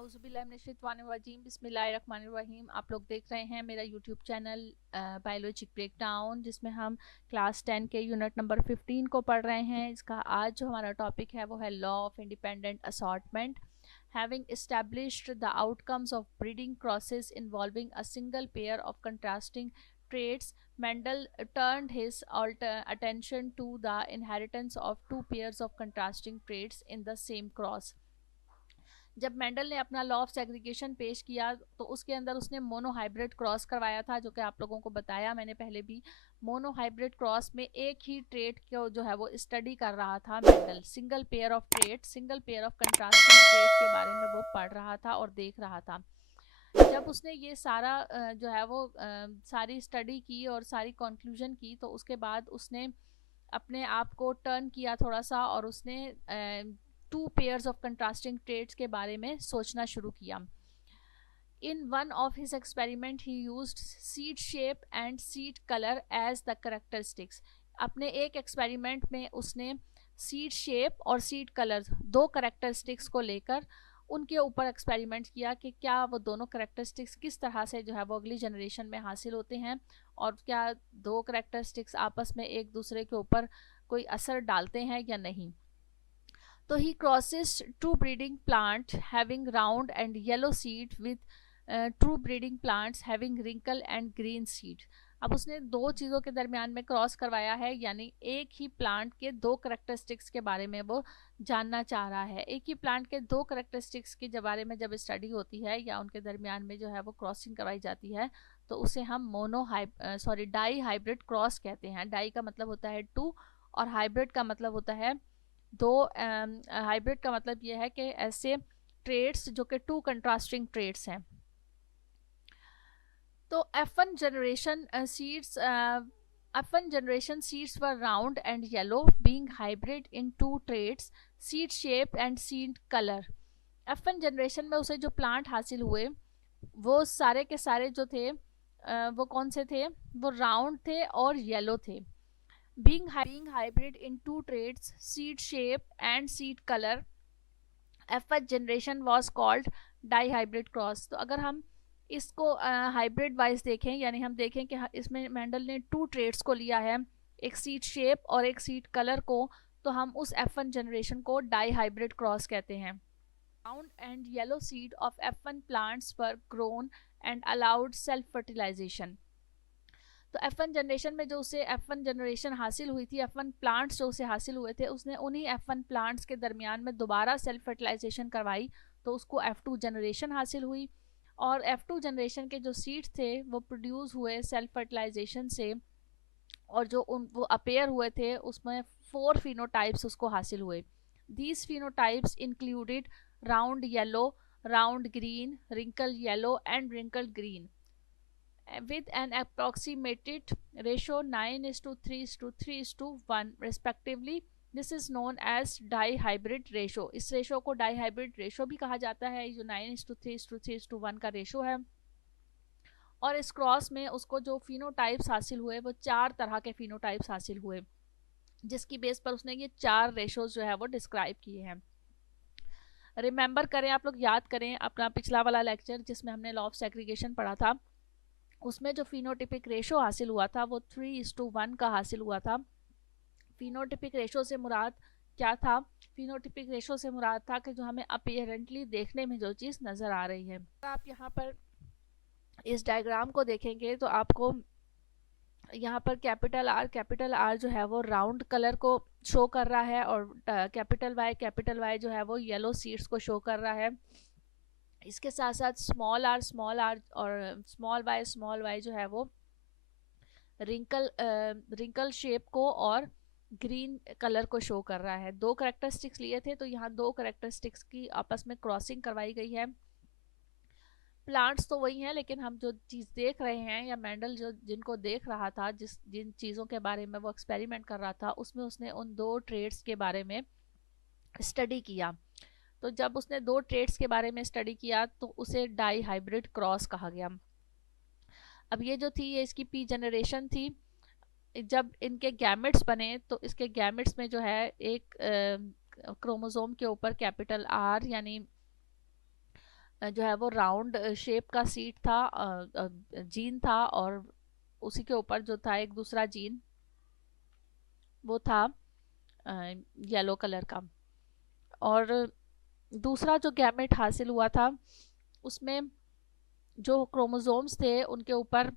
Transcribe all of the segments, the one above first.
आउज़ुबिल्लाहिमिनश्शैतानिर्रजीम बिस्मिल्लाहिर्रहमानिर्रहीम। आप लोग देख रहे हैं मेरा यूट्यूब चैनल बायोलॉजिक ब्रेकडाउन, जिसमें हम क्लास 10 के यूनिट नंबर 15 को पढ़ रहे हैं। इसका आज जो हमारा टॉपिक है वो है law of independent assortment. Having established the outcomes of breeding crosses involving a single pair of contrasting traits, Mendel turned his attention to the inheritance of two pairs of contrasting traits in the same cross. जब Mendel ने अपना law of segregation पेश किया तो उसके अंदर उसने monohybrid cross करवाया था, जो कि आप लोगों को बताया मैंने पहले भी। मोनोहाइब्रिड क्रॉस में एक ही ट्रेट को जो है वो स्टडी कर रहा था Mendel. Single pair of trait, single pair of contrasting trait के बारे में वो पढ़ रहा था और देख रहा था। जब उसने ये सारा जो है वो सारी स्टडी की और सारी कंक्लूजन की, तो उसके बाद उसने अपने आप को टर्न किया थोड़ा सा और उसने two pairs of contrasting traits के बारे में सोचना शुरू किया। In one of his experiment he used seed shape and seed colour as the characteristics. अपने एक एक्सपेरिमेंट में उसने सीड शेप और सीड कलर दो कैरेक्टरिस्टिक्स को लेकर उनके ऊपर एक्सपेरिमेंट किया कि क्या वो दोनों कैरेक्टरिस्टिक्स किस तरह से जो है वो अगली जनरेशन में हासिल होते हैं, और क्या दो कैरेक्टरिस्टिक्स आपस में एक दूसरे के ऊपर कोई असर डालते हैं या नहीं। तो he crosses true breeding plant having round and yellow seed with true breeding plants having wrinkle and green seed. अब उसने दो चीज़ों के दरमियान में क्रॉस करवाया है, यानी एक ही प्लांट के दो करेक्टरिस्टिक्स के बारे में वो जानना चाह रहा है। एक ही प्लांट के दो करेक्टरिस्टिक्स के बारे में जब स्टडी होती है या उनके दरमियान में जो है वो क्रॉसिंग करवाई जाती है, तो उसे हम डाई हाइब्रिड क्रॉस कहते हैं। डाई का मतलब होता है टू और हाइब्रिड का मतलब होता है दो। हाइब्रिड का मतलब ये है कि ऐसे ट्रेड्स जो कि टू कंट्रास्टिंग ट्रेड्स हैं। तो F1 generation seeds were round and yellow, being hybrid in two traits, seed shape and seed color. F1 generation में उसे जो प्लांट हासिल हुए वो सारे के सारे जो थे वो कौन से थे? वो राउंड थे और येलो थे। being hybrid in two traits, seed shape and seed color, F1 generation was called dihybrid cross। तो अगर हम इसको हाइब्रिड वाइज देखें, यानी हम देखें कि इसमें मेंडल ने टू ट्रेट्स को लिया है, एक सीड शेप और एक सीड कलर को, तो हम उस F1 जनरेशन को डाई हाइब्रिड क्रॉस कहते हैं। Round and yellow seed of F1 plants were grown and allowed self fertilisation. तो F1 जनरेशन में जो उसे F1 जनरेशन हासिल हुई थी, F1 प्लांट्स जो उसे हासिल हुए थे, उसने उन्हीं F1 प्लांट्स के दरमियान में दोबारा सेल्फ फर्टिलाइजेशन करवाई, तो उसको F2 जनरेशन हासिल हुई। और F2 जनरेशन के जो सीड्स थे वो प्रोड्यूस हुए सेल्फ फर्टिलाइजेशन से, और जो वो अपेयर हुए थे उसमें 4 फिनोटाइप्स उसको हासिल हुए। These phenotypes included round yellow, round green, wrinkle yellow and wrinkle green with an approximated ratio 9:3:3:1 respectively. This is known as dihybrid ratio। इस रेशो को डाईहाइब्रिड रेशो भी कहा जाता है, जो 9:3:3:1 का रेशो है। और इस क्रॉस में उसको जो फिनोटाइप्स हासिल हुए वो 4 तरह के फिनोटाइप्स हासिल हुए, जिसकी बेस पर उसने ये 4 रेशोज जो है वो डिस्क्राइब किए हैं। रिमेंबर करें, आप लोग याद करें अपना पिछला वाला लेक्चर जिसमें हमने लॉ ऑफ सेग्रीगेशन पढ़ा था, उसमें जो फिनोटिपिक रेशो हासिल हुआ था वो 3:1 का हासिल हुआ था। फिनोटिपिक रेशो से मुराद क्या था? फिनोटिपिक रेशो से मुराद था कि जो हमें अपीयरेंटली देखने में जो चीज़ नज़र आ रही है। आप यहाँ पर इस डायग्राम को देखेंगे तो आपको यहाँ पर कैपिटल आर जो है वो राउंड कलर को शो कर रहा है, और कैपिटल वाई जो है वो येलो सीड्स को शो कर रहा है। इसके साथ साथ स्मॉल आर और स्मॉल वाई जो है वो रिंकल शेप को और ग्रीन कलर को शो कर रहा है। दो करेक्टरिस्टिक्स लिए थे, तो यहाँ दो करेक्टरिस्टिक्स की आपस में क्रॉसिंग करवाई गई है। प्लांट्स तो वही हैं, लेकिन हम जो चीज़ देख रहे हैं या मेंडल जो जिनको देख रहा था, जिन चीज़ों के बारे में वो एक्सपेरिमेंट कर रहा था, उसमें उसने उन दो ट्रेड्स के बारे में स्टडी किया। तो जब उसने दो ट्रेड्स के बारे में स्टडी किया तो उसे डाई हाइब्रिड क्रॉस कहा गया। अब ये जो थी ये इसकी पी जनरेशन थी। जब इनके गैमेट्स बने तो इसके गैमेट्स में जो है एक क्रोमोसोम के ऊपर कैपिटल आर यानी जो है वो राउंड शेप का सीड था, जीन था, और उसी के ऊपर जो था एक दूसरा जीन, वो था येलो कलर का। और दूसरा जो गैमेट हासिल हुआ था, उसमें जो क्रोमोसोम्स थे उनके ऊपर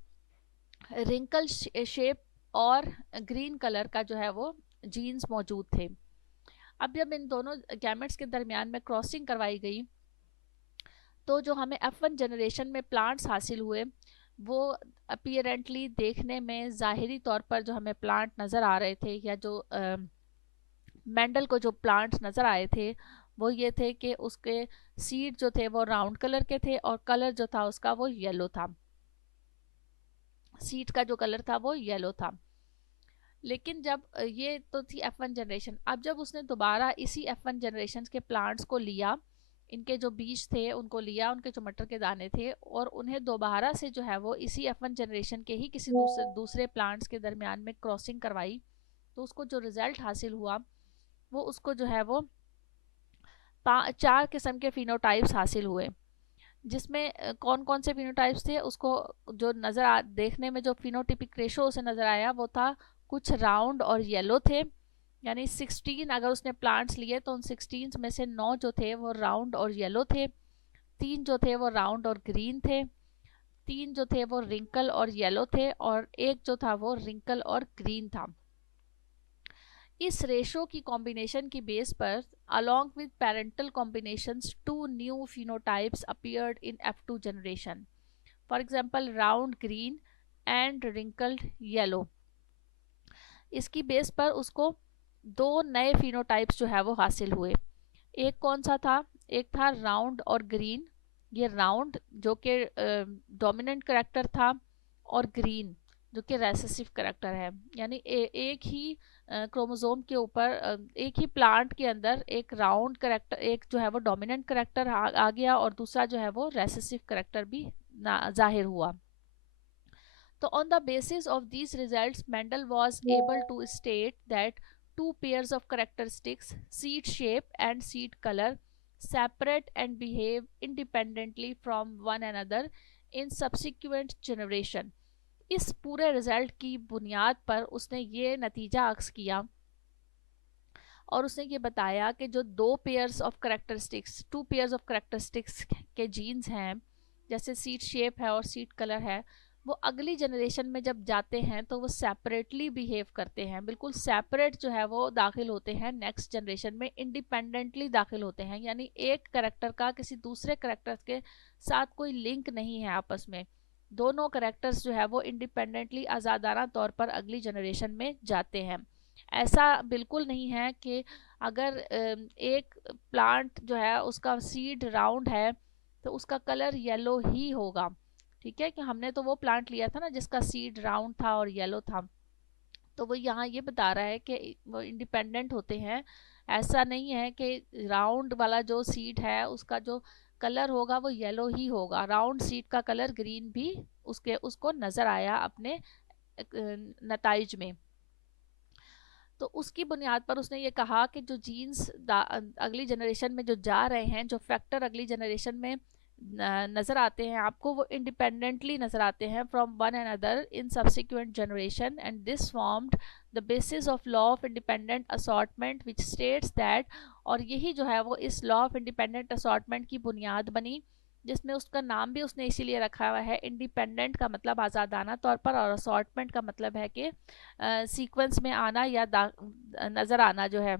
रिंकल शेप और ग्रीन कलर का जो है वो जीन्स मौजूद थे। अब जब इन दोनों गैमेट्स के दरमियान में क्रॉसिंग करवाई गई, तो जो हमें F1 जनरेशन में प्लांट्स हासिल हुए, वो अपीयरेंटली देखने में ज़ाहिरी तौर पर जो हमें प्लांट नज़र आ रहे थे, या जो मेंडल को जो प्लांट्स नज़र आए थे, वो ये थे कि उसके सीड जो थे वो राउंड कलर के थे, और कलर जो था उसका वो येलो था। सीड का जो कलर था वो येलो था। लेकिन जब ये तो थी F1 जनरेशन, अब जब उसने दोबारा इसी F1 जनरेशन के प्लांट्स को लिया, इनके जो बीज थे उनको लिया, उनके जो मटर के दाने थे, और उन्हें दोबारा से जो है वो इसी F1 जनरेशन के ही किसी दूसरे प्लांट्स के दरमियान में क्रॉसिंग करवाई, तो उसको जो रिजल्ट हासिल हुआ, वो उसको जो है वो 4 किस्म के फिनोटाइप्स हासिल हुए। जिसमें कौन कौन से फिनोटाइप्स थे, उसको जो देखने में जो फिनोटिपिक रेशो उसे नज़र आया, वो था कुछ राउंड और येलो थे। यानी 16 अगर उसने प्लांट्स लिए, तो उन 16 में से 9 जो थे वो राउंड और येलो थे, 3 जो थे वो राउंड और ग्रीन थे, 3 जो थे वो रिंकल और येलो थे, और एक जो था वो रिंकल और ग्रीन था। इस रेशो की कॉम्बिनेशन की बेस पर, along with parental combinations, two new phenotypes appeared in F2 generation. For example, round green and wrinkled yellow. इसकी बेस पर उसको 2 नए फिनोटाइप्स जो है वो हासिल हुए। एक कौन सा था? एक था राउंड और ग्रीन। ये राउंड जो कि डोमिनेंट करेक्टर था, और ग्रीन जो कि रेसेसिव करेक्टर है। यानी एक ही क्रोमोसोम के ऊपर, एक ही प्लांट के अंदर एक राउंड करेक्टर, एक जो है वो डोमिनेंट करेक्टर आ गया, और दूसरा जो है वो रेसेसिव करेक्टर भी जाहिर हुआ। तो on the basis of these results, Mendel was able to state that two pairs of characteristics, seed shape and seed color, separate and behave independently from one another in subsequent generation. इस पूरे result की बुनियाद पर उसने ये नतीजा अक्स किया, और उसने ये बताया कि जो 2 पेयर्स ऑफ करेक्टरिस्टिक्स के जीन्स हैं, जैसे सीड शेप है और सीड कलर है, वो अगली जनरेशन में जब जाते हैं तो वो सेपरेटली बिहेव करते हैं, बिल्कुल सेपरेट जो है वो दाखिल होते हैं नेक्स्ट जनरेशन में, इंडिपेंडेंटली दाखिल होते हैं। यानी एक करेक्टर का किसी दूसरे करेक्टर के साथ कोई लिंक नहीं है आपस में, दोनों करेक्टर्स जो है वो इंडिपेंडेंटली आज़ादाना तौर पर अगली जनरेशन में जाते हैं। ऐसा बिल्कुल नहीं है कि अगर एक प्लांट जो है उसका सीड राउंड है तो उसका कलर येलो ही होगा। ठीक है, कि हमने तो वो प्लांट लिया था ना जिसका सीड राउंड था और येलो था, तो वो यहाँ ये बता रहा है कि वो इंडिपेंडेंट होते हैं। ऐसा नहीं है कि राउंड वाला जो सीड है उसका जो कलर होगा वो येलो ही होगा, राउंड सीड का कलर ग्रीन भी उसको नज़र आया अपने नताइज में। तो उसकी बुनियाद पर उसने ये कहा कि जो जीन्स अगली जनरेशन में जो जा रहे हैं, जो फैक्टर अगली जनरेशन में नज़र आते हैं आपको, वो इंडिपेंडेंटली नज़र आते हैं from one and other in subsequent generation, and this formed the basis of law of independent assortment which states that, और यही जो है वो इस लॉ ऑफ इंडिपेंडेंट असॉर्टमेंट की बुनियाद बनी, जिसमें उसका नाम भी उसने इसीलिए रखा हुआ है, इंडिपेंडेंट का मतलब आज़ादाना तौर पर, और असॉर्टमेंट का मतलब है कि सीक्वेंस में आना या नज़र आना जो है,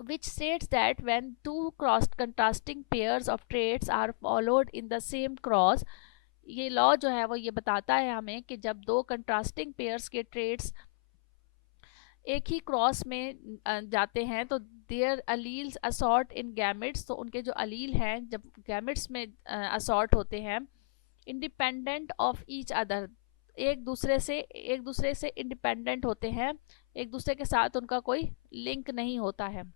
which states that when two cross contrasting pairs of traits are followed in the same cross, ये लॉ जो है वो ये बताता है हमें कि जब दो कंट्रास्टिंग पेयर्स के ट्रेड्स एक ही क्रॉस में जाते हैं, तो their alleles assort in gametes, तो उनके जो अलील हैं जब गैमेट्स में असॉर्ट होते हैं, इंडिपेंडेंट ऑफ ईच अदर, एक दूसरे से इंडिपेंडेंट होते हैं, एक दूसरे के साथ उनका कोई लिंक नहीं होता है।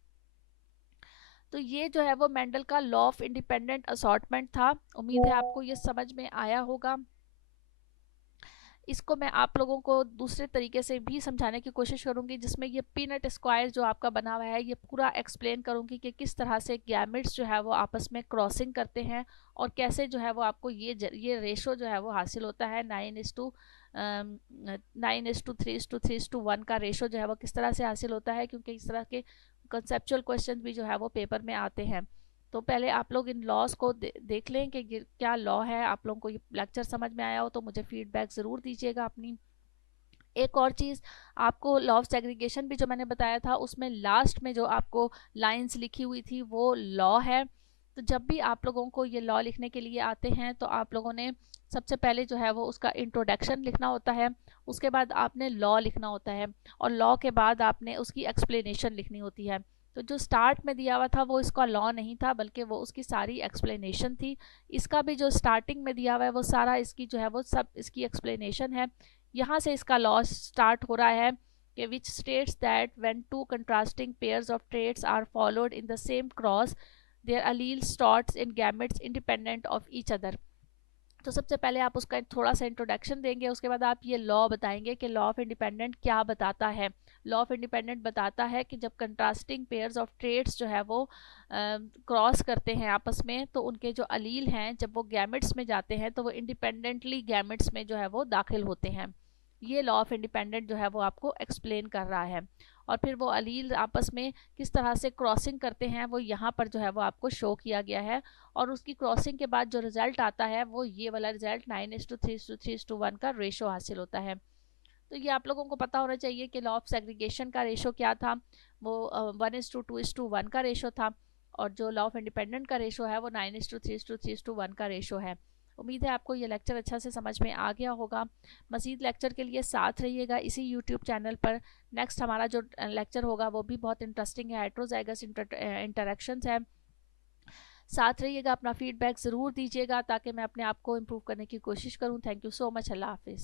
तो ये जो है वो मेंडल का लॉ ऑफ इंडिपेंडेंट असॉर्टमेंट था। उम्मीद है आपको ये समझ में आया होगा। इसको मैं आप लोगों को दूसरे तरीके से भी समझाने की कोशिश करूंगी, जिसमें ये पीनट स्क्वायर जो आपका बना हुआ है ये पूरा एक्सप्लेन करूंगी कि किस तरह से गैमेट्स जो है वो आपस में क्रॉसिंग करते हैं और कैसे जो है वो आपको ये रेशो जो है वो हासिल होता है 9:3:3:1 का रेशो जो है वो किस तरह से हासिल होता है, क्योंकि इस तरह के कंसेप्चुअल क्वेश्चन भी जो है वो पेपर में आते हैं। तो पहले आप लोग इन लॉज को देख लें कि क्या लॉ है। आप लोगों को ये लेक्चर समझ में आया हो तो मुझे फीडबैक ज़रूर दीजिएगा अपनी। एक और चीज़, आपको लॉ ऑफ सेग्रीगेशन भी जो मैंने बताया था उसमें लास्ट में जो आपको लाइंस लिखी हुई थी वो लॉ है। तो जब भी आप लोगों को ये लॉ लिखने के लिए आते हैं तो आप लोगों ने सबसे पहले जो है वो उसका इंट्रोडक्शन लिखना होता है, उसके बाद आपने लॉ लिखना होता है और लॉ के बाद आपने उसकी एक्सप्लेनेशन लिखनी होती है। तो जो स्टार्ट में दिया हुआ था वो इसका लॉ नहीं था, बल्कि वो उसकी सारी एक्सप्लेनेशन थी। इसका भी जो स्टार्टिंग में दिया हुआ है वो सारा इसकी जो है वो सब इसकी एक्सप्लेनेशन है। यहाँ से इसका लॉ स्टार्ट हो रहा है कि which states that when two contrasting pairs of traits are followed in the same cross their allele starts in gametes independent of each other. तो सबसे पहले आप उसका थोड़ा सा इंट्रोडक्शन देंगे, उसके बाद आप ये लॉ बताएंगे कि लॉ ऑफ इंडिपेंडेंट क्या बताता है। लॉ ऑफ इंडिपेंडेंट बताता है कि जब कंट्रास्टिंग पेयर्स ऑफ ट्रेट्स जो है वो क्रॉस करते हैं आपस में, तो उनके जो अलील हैं जब वो गैमेट्स में जाते हैं तो वो इंडिपेंडेंटली गैमेट्स में जो है वो दाखिल होते हैं। ये लॉ ऑफ इंडिपेंडेंट जो है वो आपको एक्सप्लेन कर रहा है। और फिर वो अलील आपस में किस तरह से क्रॉसिंग करते हैं वो यहाँ पर जो है वो आपको शो किया गया है। और उसकी क्रॉसिंग के बाद जो रिजल्ट आता है वो ये वाला रिजल्ट 9:3:3:1 का रेशो हासिल होता है। तो ये आप लोगों को पता होना चाहिए कि लॉ ऑफ सेग्रीगेशन का रेशो क्या था, वो 1:2:1 का रेशो था। और जो लॉ ऑफ इंडिपेंडेंट का रेशो है वो 9:3:3:1 का रेशो है। उम्मीद है आपको ये लेक्चर अच्छा से समझ में आ गया होगा। मज़ीद लेक्चर के लिए साथ रहिएगा इसी यूट्यूब चैनल पर। नेक्स्ट हमारा जो लेक्चर होगा वो भी बहुत इंटरेस्टिंग है, हेट्रोजाइगस इंटरेक्शंस है। साथ रहिएगा, अपना फीडबैक ज़रूर दीजिएगा ताकि मैं अपने आप को इम्प्रूव करने की कोशिश करूँ। Thank you so much. अल्लाह हाफिज़।